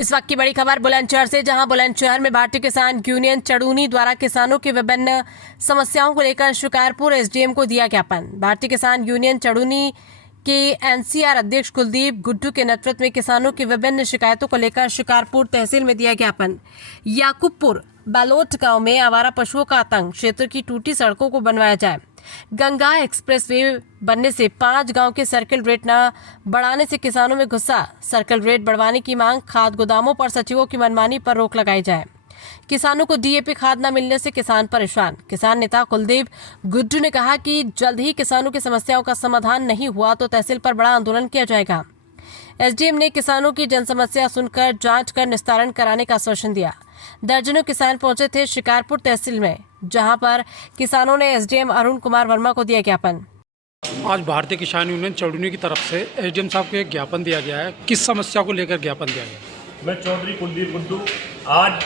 इस वक्त की बड़ी खबर बुलंदशहर से, जहां बुलंदशहर में भारतीय किसान यूनियन चड़ूनी द्वारा किसानों की विभिन्न समस्याओं को लेकर शिकारपुर एसडीएम को दिया ज्ञापन। भारतीय किसान यूनियन चड़ूनी के एनसीआर अध्यक्ष कुलदीप गुड्डू के नेतृत्व में किसानों की विभिन्न शिकायतों को लेकर शिकारपुर तहसील में दिया ज्ञापन। याकूबपुर बालोट गांव में आवारा पशुओं का आतंक, क्षेत्र की टूटी सड़कों को बनवाया जाए। गंगा एक्सप्रेसवे बनने से 5 गांव के सर्किल रेट न बढ़ाने से किसानों में गुस्सा, सर्किल रेट बढ़वाने की मांग। खाद गोदामों पर सचिवों की मनमानी पर रोक लगाई जाए। किसानों को डीएपी खाद न मिलने से किसान परेशान। किसान नेता कुलदीप गुड्डू ने कहा कि जल्द ही किसानों की समस्याओं का समाधान नहीं हुआ तो तहसील पर बड़ा आंदोलन किया जाएगा। एसडीएम ने किसानों की जन समस्या सुनकर जांच कर निस्तारण कराने का आश्वासन दिया। दर्जनों किसान पहुंचे थे शिकारपुर तहसील में, जहां पर किसानों ने एसडीएम अरुण कुमार वर्मा को दिया ज्ञापन। आज भारतीय किसान यूनियन चड़ूनी की तरफ से एसडीएम साहब को एक ज्ञापन दिया गया है। किस समस्या को लेकर ज्ञापन दिया गया? मैं चौधरी कुलदीप गुड्डू आज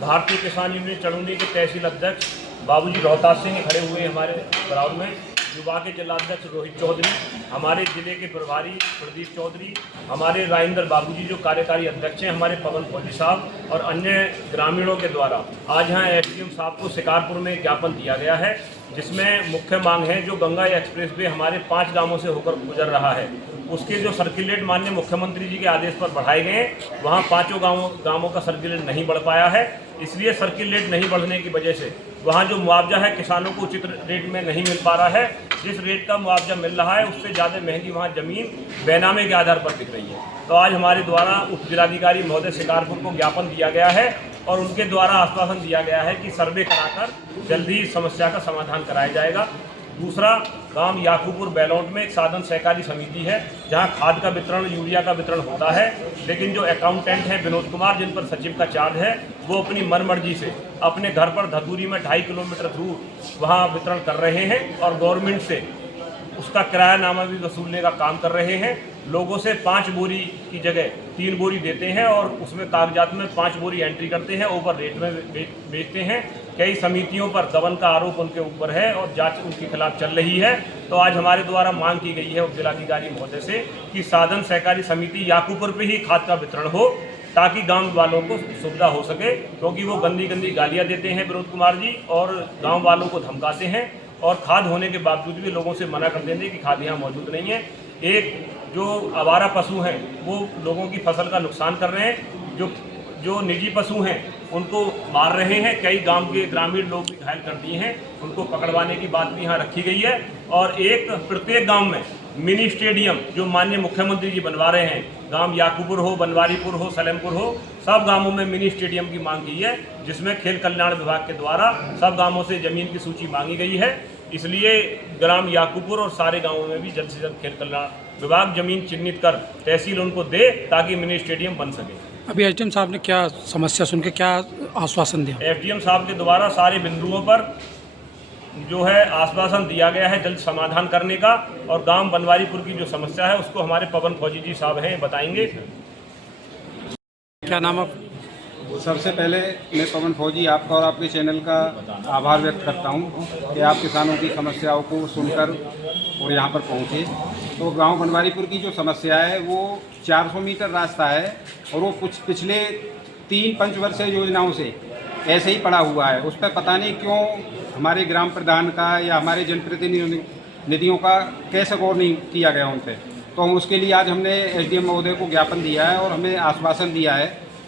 भारतीय किसान यूनियन चड़ूनी के तहसील अध्यक्ष बाबूजी रोहतास सिंह खड़े हुए हमारे ग्राउंड में, युवा के जिलाध्यक्ष रोहित चौधरी, हमारे जिले के प्रभारी प्रदीप चौधरी, हमारे राजेंद्र बाबूजी जो कार्यकारी अध्यक्ष हैं, हमारे पवन फौजी साहब और अन्य ग्रामीणों के द्वारा आज यहाँ एसडीएम साहब को शिकारपुर में ज्ञापन दिया गया है, जिसमें मुख्य मांग है जो गंगा एक्सप्रेसवे हमारे 5 गांवों से होकर गुजर रहा है, उसके जो सर्किलेट माननीय मुख्यमंत्री जी के आदेश पर बढ़ाए गए हैं, वहाँ 5 गांवों का सर्किलेट नहीं बढ़ पाया है। इसलिए सर्किलेट नहीं बढ़ने की वजह से वहाँ जो मुआवजा है किसानों को उचित रेट में नहीं मिल पा रहा है। जिस रेट का मुआवजा मिल रहा है उससे ज़्यादा महंगी वहाँ ज़मीन बैनामे के आधार पर बिक रही है। तो आज हमारे द्वारा उप जिलाधिकारी महोदय शिकारपुर को ज्ञापन दिया गया है और उनके द्वारा आश्वासन दिया गया है कि सर्वे कराकर जल्द ही समस्या का समाधान कराया जाएगा। दूसरा, गांव याकूबपुर बैलोट में एक साधन सहकारी समिति है जहां खाद का वितरण, यूरिया का वितरण होता है, लेकिन जो अकाउंटेंट हैं विनोद कुमार, जिन पर सचिव का चार्ज है, वो अपनी मनमर्जी से अपने घर पर धतूरी में 2.5 किलोमीटर दूर वहां वितरण कर रहे हैं और गवर्नमेंट से उसका किरायानामा भी वसूलने का काम कर रहे हैं। लोगों से 5 बोरी की जगह 3 बोरी देते हैं और उसमें कागजात में 5 बोरी एंट्री करते हैं, ओवर रेट में बेचते हैं। कई समितियों पर दमन का आरोप उनके ऊपर है और जांच उनके खिलाफ चल रही है। तो आज हमारे द्वारा मांग की गई है उप जिलाधिकारी महोदय से कि साधन सहकारी समिति याकूबपुर पे ही खाद का वितरण हो, ताकि गांव वालों को सुविधा हो सके, क्योंकि वो गंदी गंदी गालियाँ देते हैं विनोद कुमार जी और गाँव वालों को धमकाते हैं और खाद होने के बावजूद भी लोगों से मना कर देते कि खाद यहाँ मौजूद नहीं है। एक जो आवारा पशु हैं वो लोगों की फसल का नुकसान कर रहे हैं, जो निजी पशु हैं उनको मार रहे हैं। कई गांव के ग्रामीण लोग भी घायल कर दिए हैं, उनको पकड़वाने की बात भी यहाँ रखी गई है। और एक प्रत्येक गांव में मिनी स्टेडियम जो माननीय मुख्यमंत्री जी बनवा रहे हैं, गांव याकूबपुर हो, बनवारीपुर हो, सलेमपुर हो, सब गांवों में मिनी स्टेडियम की मांग की है, जिसमें खेल कल्याण विभाग के द्वारा सब गांवों से जमीन की सूची मांगी गई है। इसलिए ग्राम याकूबपुर और सारे गांवों में भी जल्द से जल्द खेल कल्याण विभाग जमीन चिन्हित कर तहसील उनको दे ताकि मिनी स्टेडियम बन सके। अभी एसडीएम साहब ने क्या समस्या सुन के क्या आश्वासन दिया? एसडीएम साहब के द्वारा सारे बिंदुओं पर जो है आश्वासन दिया गया है जल्द समाधान करने का, और गांव बनवारीपुर की जो समस्या है उसको हमारे पवन फौजी जी साहब हैं बताएंगे। क्या नाम आप? सबसे पहले मैं पवन फौजी आपका और आपके चैनल का आभार व्यक्त करता हूं कि आप किसानों की समस्याओं को सुनकर और यहां पर पहुंचे। तो गांव बनवारीपुर की जो समस्या है वो 400 मीटर रास्ता है और वो कुछ पिछले 3 पंचवर्षीय योजनाओं से ऐसे ही पड़ा हुआ है। उस पर पता नहीं क्यों हमारे ग्राम प्रधान का या हमारे जनप्रतिनिधियों का कैसे गौर नहीं किया गया उन पर। तो हम उसके लिए आज हमने एसडीएम महोदय को ज्ञापन दिया है और हमें आश्वासन दिया है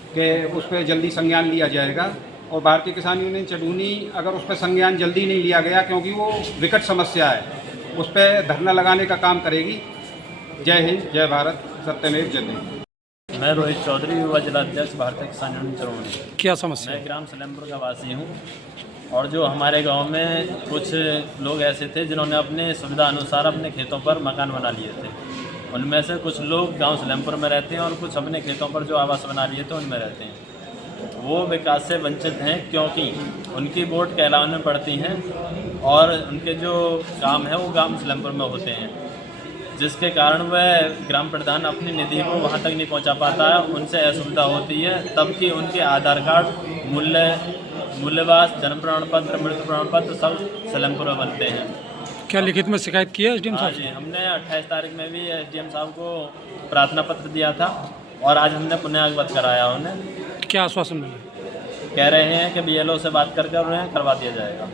कि उस पर जल्दी संज्ञान लिया जाएगा। और भारतीय किसान यूनियन चड़ूनी अगर उस पर संज्ञान जल्दी नहीं लिया गया, क्योंकि वो विकट समस्या है, उस पर धरना लगाने का काम करेगी। जय हिंद, जय भारत, सत्यमेव जयते। मैं रोहित चौधरी, युवा जिलाध्यक्ष भारतीय किसान यूनियन चड़ूनी। क्या समस्या? मैं ग्राम सलेमपुर का वासी हूँ और जो हमारे गांव में कुछ लोग ऐसे थे जिन्होंने अपने सुविधा अनुसार अपने खेतों पर मकान बना लिए थे। उनमें से कुछ लोग गांव सलेमपुर में रहते हैं और कुछ अपने खेतों पर जो आवास बना लिए थे उनमें रहते हैं। वो विकास से वंचित हैं क्योंकि उनकी वोट कैलान में पड़ती हैं और उनके जो काम है वो गांव सलेमपुर में होते हैं, जिसके कारण वह ग्राम प्रधान अपनी निधि को वहाँ तक नहीं पहुँचा पाता है। उनसे असुविधा होती है, तब कि उनके आधार कार्ड, मूल्यवास, जन्म प्रमाण पत्र, मृत्यु प्रमाण पत्र सब सलेमपुर में बनते हैं। क्या लिखित में शिकायत की है एसडीएम साहब? जी, हमने 28 तारीख में भी एसडीएम साहब को प्रार्थना पत्र दिया था और आज हमने पुण्यागवत कराया उन्हें। क्या आश्वासन मिला? कह रहे हैं कि BLO से बात करके उन्हें करवा दिया जाएगा।